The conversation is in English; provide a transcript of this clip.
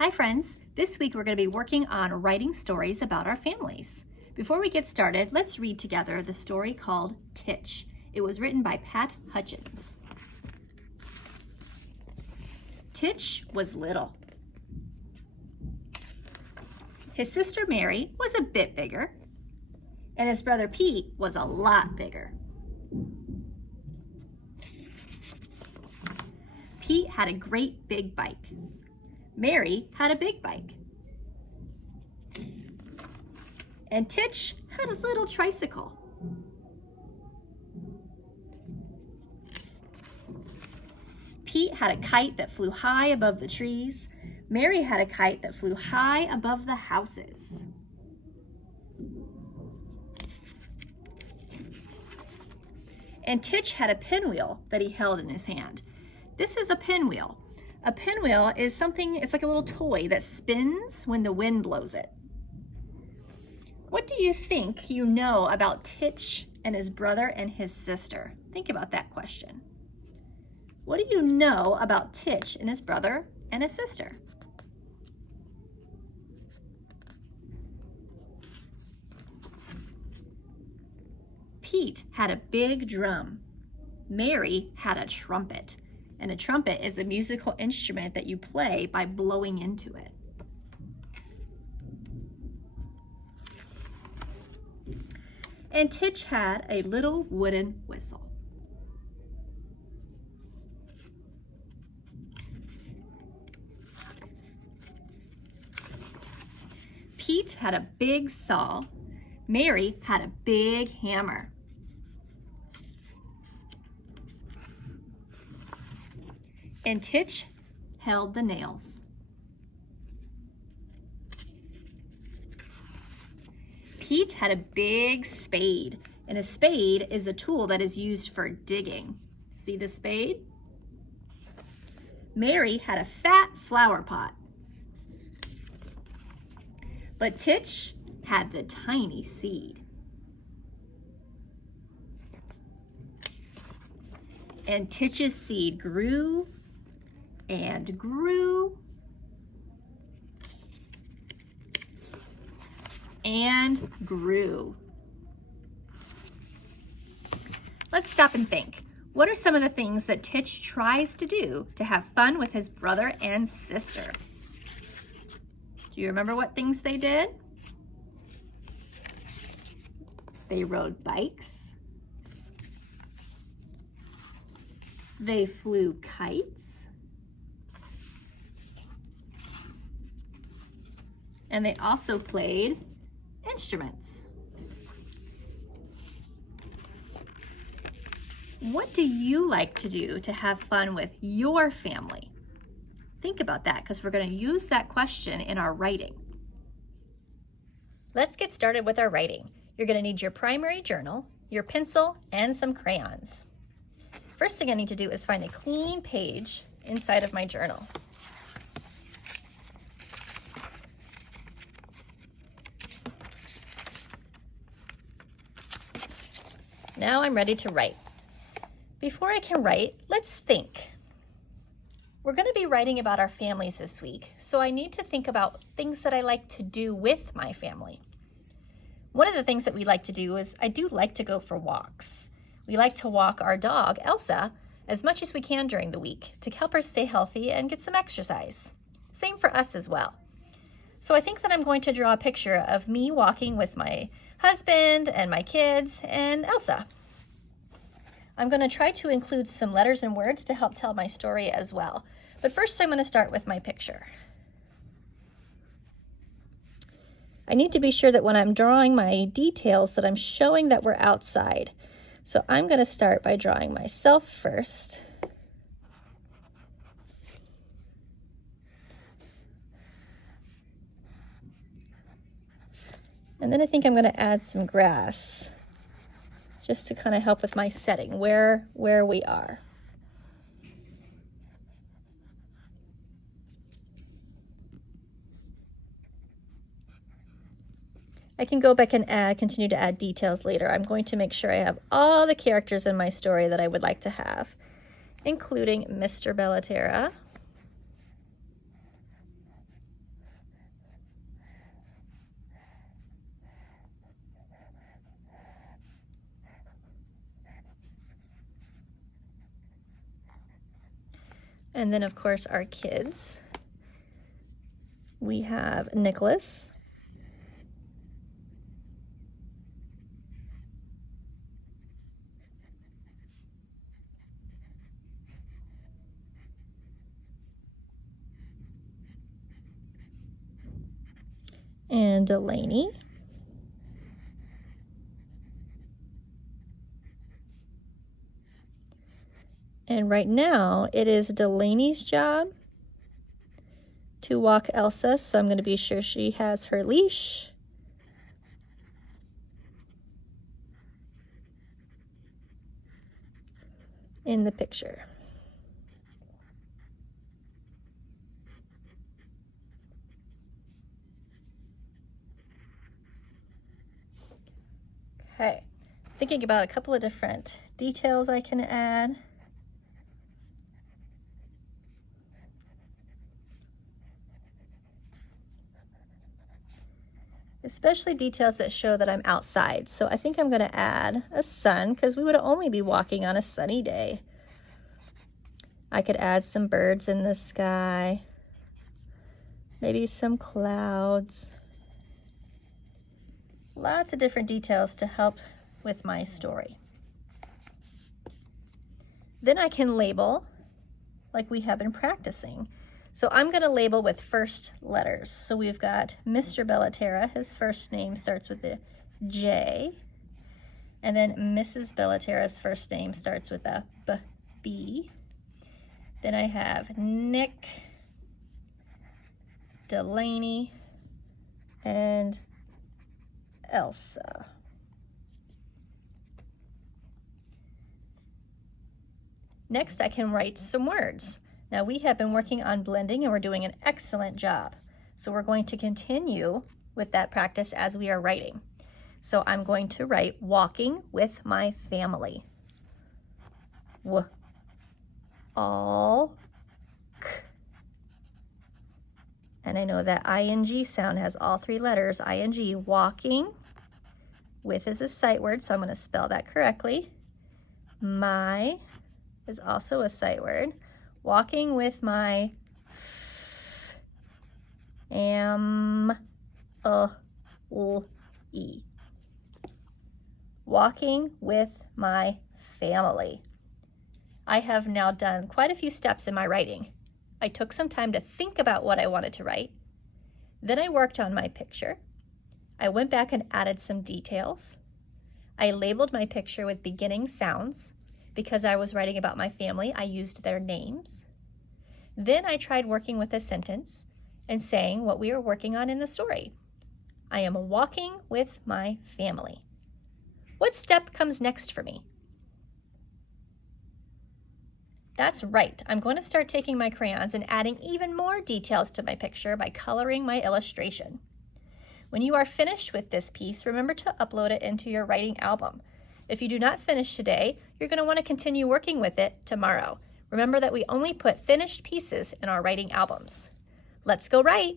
Hi friends, this week we're going to be working on writing stories about our families. Before we get started, let's read together the story called Titch. It was written by Pat Hutchins. Titch was little. His sister Mary was a bit bigger, and his brother Pete was a lot bigger. Pete had a great big bike. Mary had a big bike. And Titch had a little tricycle. Pete had a kite that flew high above the trees. Mary had a kite that flew high above the houses. And Titch had a pinwheel that he held in his hand. This is a pinwheel. A pinwheel is something, it's like a little toy that spins when the wind blows it. What do you think you know about Titch and his brother and his sister? Think about that question. What do you know about Titch and his brother and his sister? Pete had a big drum. Mary had a trumpet. And a trumpet is a musical instrument that you play by blowing into it. And Titch had a little wooden whistle. Pete had a big saw. Mary had a big hammer. And Titch held the nails. Pete had a big spade, and a spade is a tool that is used for digging. See the spade? Mary had a fat flower pot. But Titch had the tiny seed. And Titch's seed grew and grew and grew. Let's stop and think. What are some of the things that Titch tries to do to have fun with his brother and sister? Do you remember what things they did? They rode bikes. They flew kites. And they also played instruments. What do you like to do to have fun with your family? Think about that because we're going to use that question in our writing. Let's get started with our writing. You're going to need your primary journal, your pencil, and some crayons. First thing I need to do is find a clean page inside of my journal. Now I'm ready to write. Before I can write, let's think. We're going to be writing about our families this week, so I need to think about things that I like to do with my family. One of the things that we like to do is I do like to go for walks. We like to walk our dog, Elsa, as much as we can during the week to help her stay healthy and get some exercise. Same for us as well. So I think that I'm going to draw a picture of me walking with my husband and my kids and Elsa. I'm going to try to include some letters and words to help tell my story as well. But first I'm going to start with my picture. I need to be sure that when I'm drawing my details that I'm showing that we're outside. So I'm going to start by drawing myself first. And then I think I'm going to add some grass just to kind of help with my setting, where we are. I can go back and continue to add details later. I'm going to make sure I have all the characters in my story that I would like to have, including Mr. Bellaterra, And then of course our kids. We have Nicholas. And Delaney. And right now it is Delaney's job to walk Elsa, so I'm going to be sure she has her leash. In the picture. Okay, thinking about a couple of different details I can add. Especially details that show that I'm outside. So I think I'm going to add a sun because we would only be walking on a sunny day. I could add some birds in the sky, maybe some clouds. Lots of different details to help with my story. Then I can label like we have been practicing. So I'm going to label with first letters. So we've got Mr. Bellaterra, his first name starts with a J. And then Mrs. Bellaterra's first name starts with a B. Then I have Nick, Delaney, and Elsa. Next, I can write some words. Now we have been working on blending and we're doing an excellent job. So we're going to continue with that practice as we are writing. So I'm going to write walking with my family. All. And I know that ing sound has all three letters, ing, walking. With is a sight word, so I'm going to spell that correctly. My is also a sight word. Walking with my family. Walking with my family. I have now done quite a few steps in my writing. I took some time to think about what I wanted to write. Then I worked on my picture. I went back and added some details. I labeled my picture with beginning sounds. Because I was writing about my family, I used their names. Then I tried working with a sentence and saying what we are working on in the story. I am walking with my family. What step comes next for me? That's right. I'm going to start taking my crayons and adding even more details to my picture by coloring my illustration. When you are finished with this piece, remember to upload it into your writing album. If you do not finish today, you're going to want to continue working with it tomorrow. Remember that we only put finished pieces in our writing albums. Let's go write!